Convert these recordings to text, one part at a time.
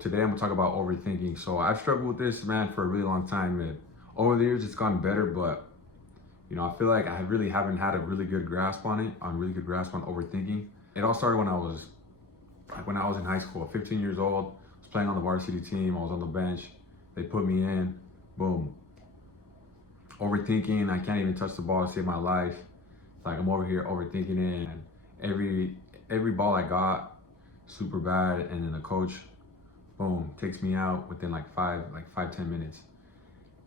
Today I'm gonna talk about overthinking. So I've struggled with this, man, for a really long time. And over the years it's gotten better, but I feel like I really haven't had a really good grasp on it, on overthinking. It all started when I was in high school, 15 years old. I was playing on the varsity team. I was on the bench. They put me in. Boom. Overthinking. I can't even touch the ball to save my life. Like I'm over here overthinking it, and every ball I got, super bad. And then the coach, boom, takes me out within like 5-10 minutes.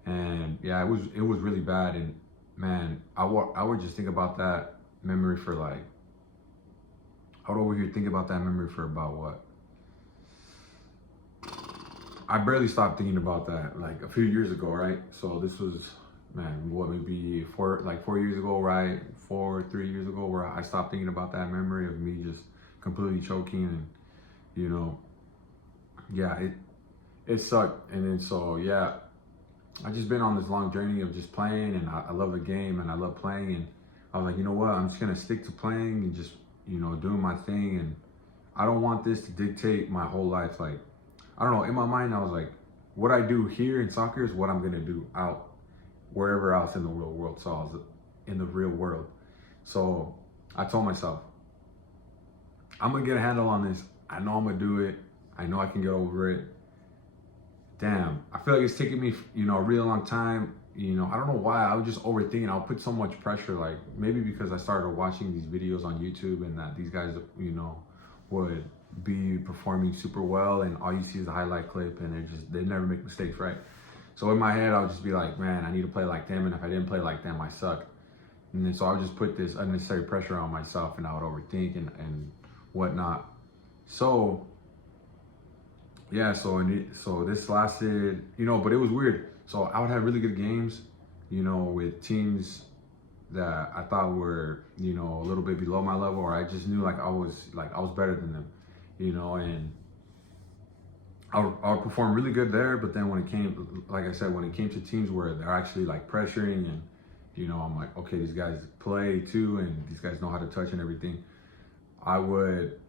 And yeah, it was really bad. And man, I would just think about that memory for like, I would over here think about that memory for about what? I barely stopped thinking about that like a few years ago, right? So this was, man, what, maybe 4 years ago, right? 3 years ago, where I stopped thinking about that memory of me just completely choking. And yeah, it sucked. And then so yeah, I just been on this long journey of just playing, and I love the game and I love playing. And I was like, you know what? I'm just gonna stick to playing and just doing my thing. And I don't want this to dictate my whole life. Like, I don't know. In my mind, I was like, what I do here in soccer is what I'm gonna do out wherever else in the real world. So I was in the real world. So I told myself, I'm gonna get a handle on this. I know I'm gonna do it. I know I can get over it. Damn, I feel like it's taking me, a really long time. I don't know why. I was just overthinking. I'll put so much pressure, like maybe because I started watching these videos on YouTube, and that these guys, would be performing super well, and all you see is the highlight clip, and they never make mistakes, right? So in my head, I would just be like, man, I need to play like them, and if I didn't play like them, I suck. And then so I would just put this unnecessary pressure on myself, and I would overthink and whatnot. So yeah, so this lasted, but it was weird. So I would have really good games, with teams that I thought were, a little bit below my level, or I just knew like I was better than them, and I would perform really good there. But then when it came, like I said, when it came to teams where they're actually like pressuring, and I'm like, okay, these guys play too, and these guys know how to touch and everything. I would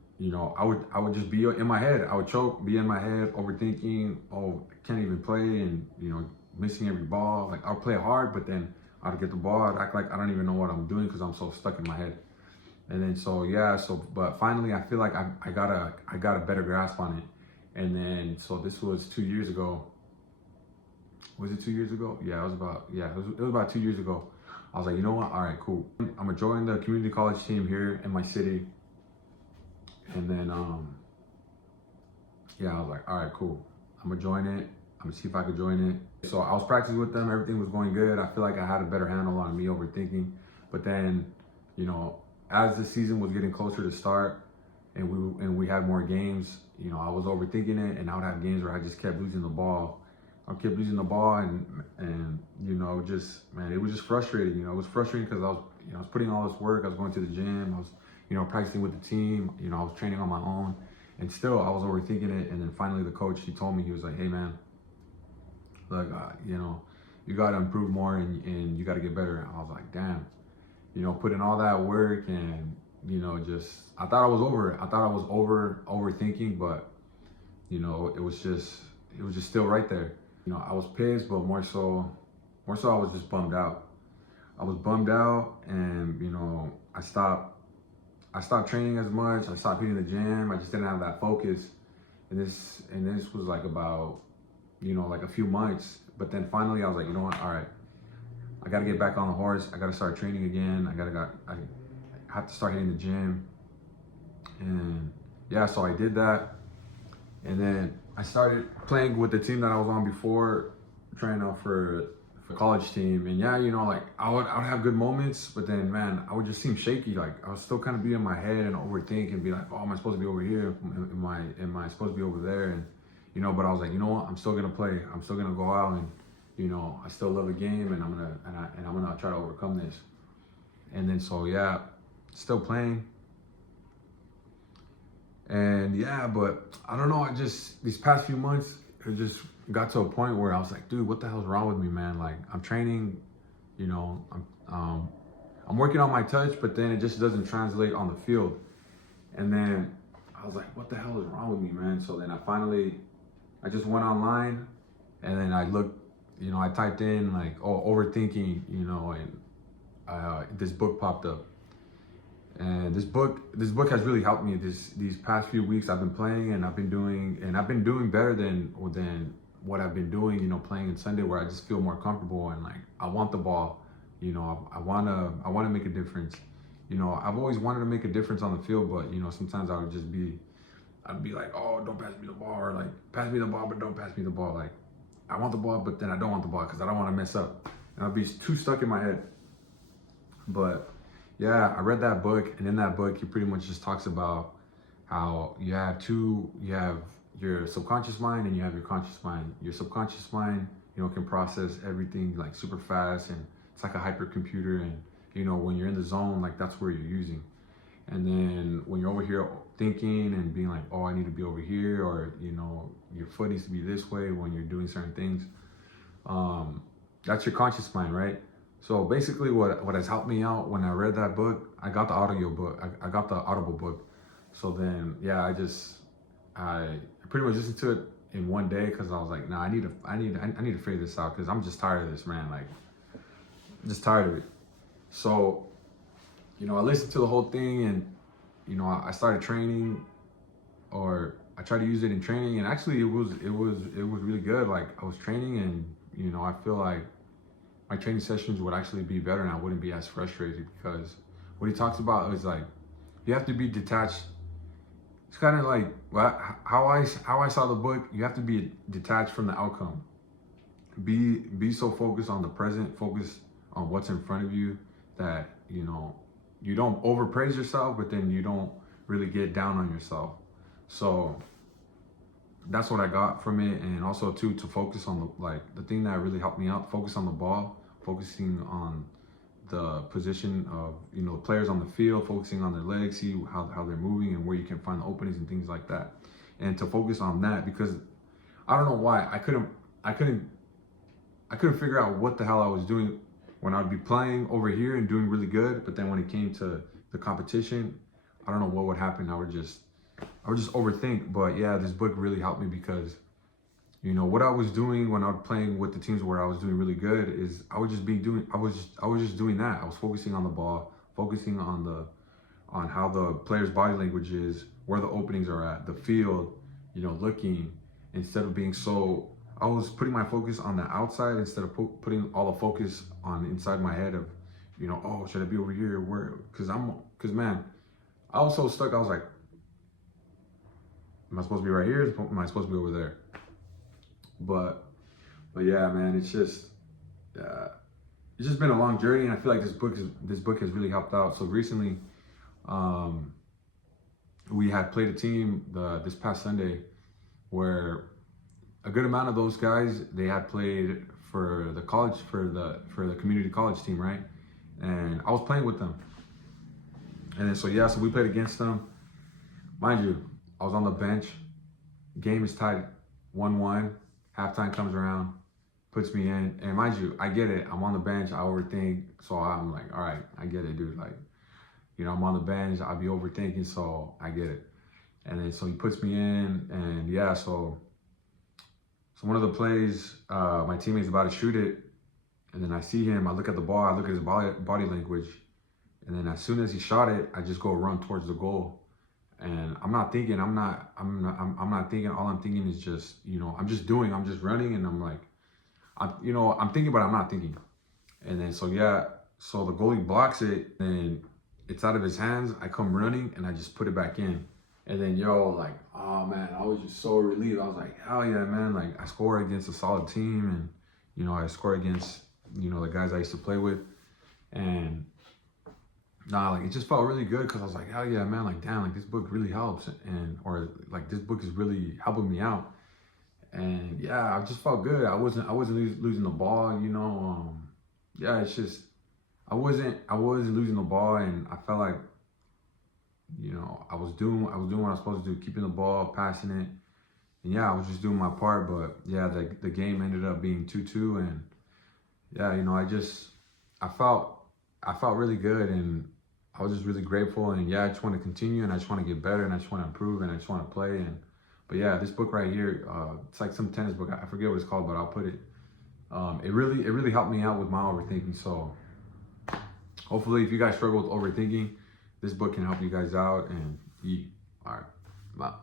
just be in my head. I would choke, be in my head, overthinking. Oh, I can't even play, and missing every ball. Like I'll play hard, but then I'd get the ball. I'd act like I don't even know what I'm doing because I'm so stuck in my head. And then but finally, I feel like I got a better grasp on it. And then so this was 2 years ago. Was it 2 years ago? Yeah, it was about 2 years ago. I was like, you know what? All right, cool. I'm gonna join the community college team here in my city. And then, I was like, all right, cool. I'm gonna join it. I'm gonna see if I could join it. So I was practicing with them. Everything was going good. I feel like I had a better handle on me overthinking. But then, as the season was getting closer to start, and we had more games, I was overthinking it, and I would have games where I just kept losing the ball. And just, man, it was just frustrating. It was frustrating because I was putting all this work. I was going to the gym. I was practicing with the team. I was training on my own, and still I was overthinking it. And then finally the coach, he told me, he was like, hey man, look, you got to improve more, and you got to get better. And I was like, damn, put in all that work, and I thought I was over it. I thought I was overthinking, but it was just still right there. I was pissed, but more so I was just bummed out. I was bummed out, and I stopped training as much. I stopped hitting the gym. I just didn't have that focus. And this was like about, like a few months. But then finally I was like, you know what? All right, I got to get back on the horse. I got to start training again. I have to start hitting the gym. And yeah, so I did that. And then I started playing with the team that I was on before, trying out for college team. And yeah, like I would have good moments, but then, man, I would just seem shaky. Like I was still kind of be in my head and overthink and be like, oh, am I supposed to be over here? Am I supposed to be over there? And but I was like, you know what? I'm still gonna play. I'm still gonna go out, and I still love the game, and I'm gonna try to overcome this. And then so yeah, still playing. And yeah, but I don't know. I just, these past few months, it just got to a point where I was like, dude, what the hell's wrong with me, man? Like I'm training, I'm working on my touch, but then it just doesn't translate on the field. And then I was like, what the hell is wrong with me, man? So then I finally I just went online and then I looked, I typed in like, oh, overthinking, and this book popped up. And this book has really helped me these past few weeks. I've been playing and I've been doing better than what I've been doing, playing in Sunday, where I just feel more comfortable and like I want the ball, I wanna make a difference. I've always wanted to make a difference on the field, but sometimes I'd be like, oh, don't pass me the ball, or like pass me the ball but don't pass me the ball. Like I want the ball but then I don't want the ball because I don't want to mess up. And I'd be too stuck in my head. But yeah, I read that book, and in that book, he pretty much just talks about how you have your subconscious mind and you have your conscious mind. Your subconscious mind, can process everything like super fast, and it's like a hypercomputer. And when you're in the zone, like that's where you're using. And then when you're over here thinking and being like, oh, I need to be over here, or your foot needs to be this way when you're doing certain things. That's your conscious mind, right? So basically what has helped me out when I read that book, I got the audio book. I got the Audible book. So then, yeah, I pretty much listened to it in one day because I was like, nah, I need to figure this out because I'm just tired of this, man. Like, I'm just tired of it. So, I listened to the whole thing, and I started training, or I tried to use it in training, and actually it was really good. Like I was training, and I feel like my training sessions would actually be better and I wouldn't be as frustrated, because what he talks about is like you have to be detached. It's kind of like how I saw the book. You have to be detached from the outcome. Be so focused on the present, focus on what's in front of you, that you don't overpraise yourself, but then you don't really get down on yourself. So that's what I got from it. And also too, to focus on the thing that really helped me out, focus on the ball, focusing on the position of the players on the field, focusing on their legs, see how they're moving and where you can find the openings and things like that. And to focus on that, because I don't know why I couldn't figure out what the hell I was doing when I'd be playing over here and doing really good, but then when it came to the competition, I don't know what would happen. I would just overthink. But yeah, this book really helped me, because what I was doing when I was playing with the teams where I was doing really good is I was just doing that. I was focusing on the ball, focusing on how the player's body language is, where the openings are at, the field, looking, instead of being so, I was putting my focus on the outside instead of putting all the focus on inside my head of, oh, should I be over here? Where? Because man, I was so stuck. I was like, am I supposed to be right here? Am I supposed to be over there? But yeah, man, it's just been a long journey, and I feel like this book has really helped out. So recently, we had played a team this past Sunday where a good amount of those guys, they had played for the college, for the community college team, right? And I was playing with them, and then so we played against them. Mind you, I was on the bench. Game is tied 1-1. Halftime comes around, puts me in, and mind you, I get it. I'm on the bench. I overthink, so I'm like, all right, I get it, dude. Like, I'm on the bench. I'll be overthinking, so I get it. And then so he puts me in, and yeah, so one of the plays, my teammate's about to shoot it, and then I see him. I look at the ball. I look at his body language, and then as soon as he shot it, I just go run towards the goal. And I'm not thinking. I'm not thinking. All I'm thinking is just, I'm just running, and I'm like, I'm thinking, but I'm not thinking. And then so the goalie blocks it, and it's out of his hands. I come running, and I just put it back in. And then like, oh man, I was just so relieved. I was like, hell yeah, man! Like I scored against a solid team, and I scored against the guys I used to play with, and like it just felt really good, because I was like, hell yeah, man! Like damn, like this book really helps, or like this book is really helping me out, and yeah, I just felt good. I wasn't losing the ball, yeah, it's just I wasn't losing the ball, and I felt like I was doing what I was supposed to do, keeping the ball, passing it, and yeah, I was just doing my part. But yeah, the game ended up being 2-2, and yeah, I felt really good, and I was just really grateful. And yeah, I just want to continue, and I just want to get better, and I just want to improve, and I just want to play. And But yeah, this book right here, it's like some tennis book. I forget what it's called, but I'll put it. It really helped me out with my overthinking. So hopefully, if you guys struggle with overthinking, this book can help you guys out. And all right, I'm out.